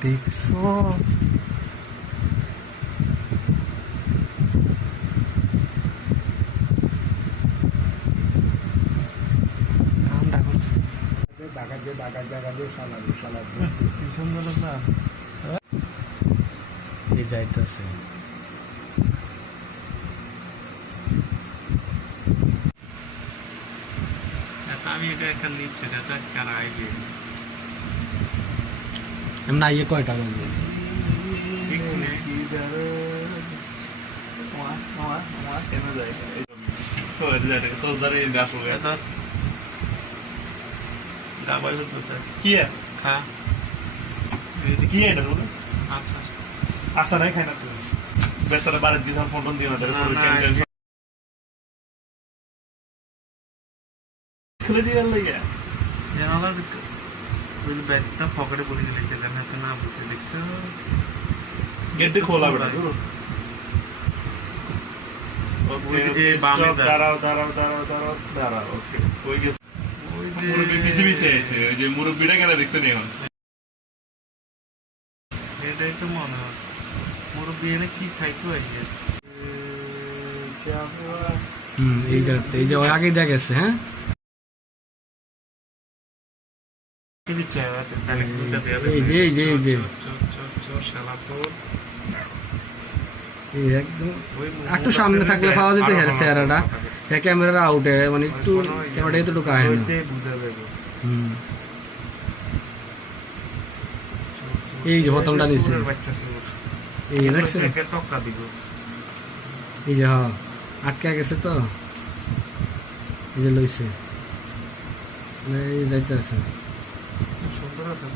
দেখছো কামটা করছে কি সুন্দর না এই যাইতেছে আমি এটা একটা নিচ্ছে এটা কারা আইবে এমন আইয়ে কয়টা বাজে আচ্ছা নাই খাই না তুই বেচারা বাড়ির দিয়ে ফোন দিয়ে খুলে দিবার লাগে জানালার ব্যাগটা পকেটে পড়ে গেলে না না বুঝতে দেখছো গেট খোলা বেটা ওকে দাঁড়াও দাঁড়াও দাঁড়াও দাঁড়াও দাঁড়াও ওকে ওই গেছে মুরব্বি পিছে পিছে আছে ওই যে মুরব্বিটা কেন দেখছেন এখন এটাই তো মনে হয় মুরব্বি এনে কি খাইতো আইছে এই জায়গাতে এই যে ওই আগেই দেখা গেছে হ্যাঁ একটু সামনে থাকলে পাওয়া যেত চেহারাটা ক্যামেরা আউটে মানে একটু ক্যামেরাটা তো ঢোকা হয় না এই যে বোতলটা দিচ্ছে এই দেখছে এই যে হ্যাঁ আটকে গেছে তো এই যে লইছে যাইতে আছে সুন্দর আছে